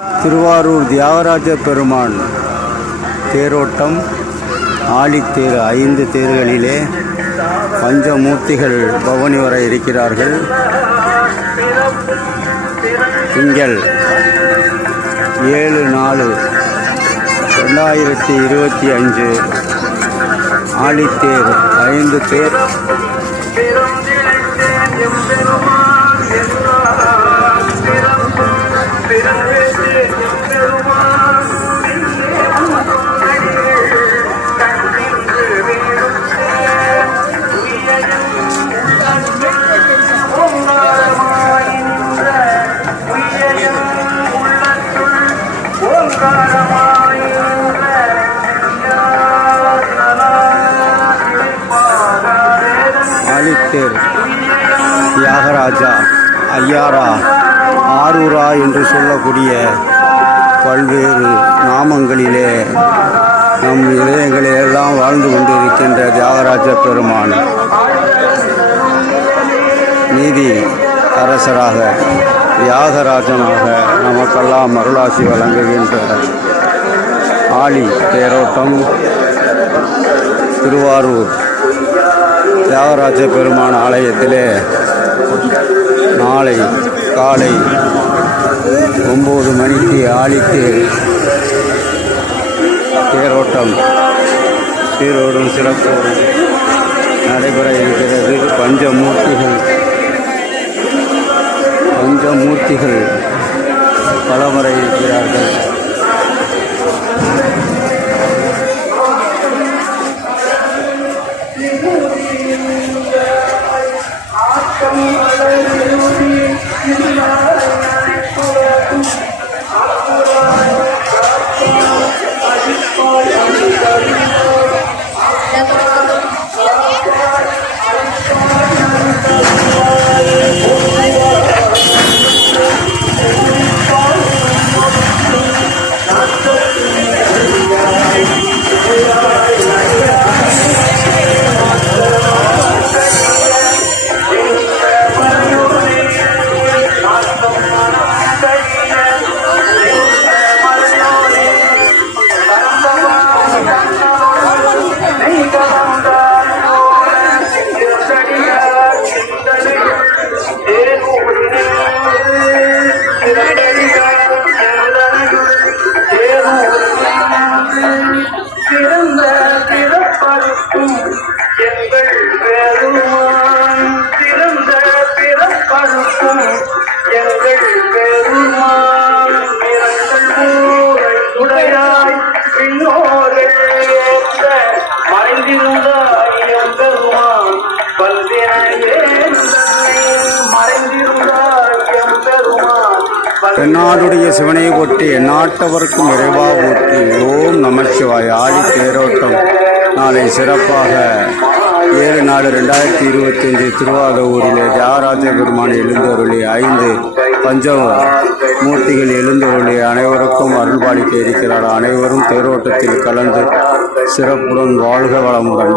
திருவாரூர் தியாகராஜ பெருமான் தேரோட்டம் ஆழித்தேர் ஐந்து தேர்களிலே பஞ்சமூர்த்திகள் பவனி வர இருக்கிறார்கள். திங்கள் ஏழு நாலு ரெண்டாயிரத்தி இருபத்தி அஞ்சு ஆழித்தேர் ஐந்து தேர். தியாகராஜா ஐயாரா ஆரூரா என்று சொல்லக்கூடிய பல்வேறு நாமங்களிலே நம் இதயங்களில் எல்லாம் வாழ்ந்து கொண்டிருக்கின்ற தியாகராஜ பெருமான் நீதி அரசராக தியாகராஜனாக நமக்கெல்லாம் அருளாசி வழங்குகின்ற ஆலி தேரோட்டம் திருவாரூர் தியாகராஜ பெருமான் ஆலயத்திலே நாளை காலை ஒம்பது மணிக்கு ஆழித்து தேரோட்டம். சீரோடும் சிறப்போடும் நடைபெற இருக்கிறது. பஞ்சமூர்த்திகள். பஞ்சமூர்த்திகள் பலமுறை இருக்கிறார்கள். Thank you. தென்னாடுடைய சிவனை போற்றி எந்நாட்டவர்க்கும் இறைவா போற்றி ஓம் நமச்சிவாய். ஆழி தேரோட்டம் நாளை சிறப்பாக ஏழு நாலு ரெண்டாயிரத்தி இருபத்தஞ்சு திருவாதூரிலே தியாகராஜ பெருமான் எழுந்தருளி ஐந்து பஞ்ச மூர்த்திகள் எழுந்தருளி அனைவருக்கும் அருள்பாலிக்க இருக்கிறார். அனைவரும் தேரோட்டத்தில் கலந்து சிறப்புடன் வாழ்க வளமுடன்.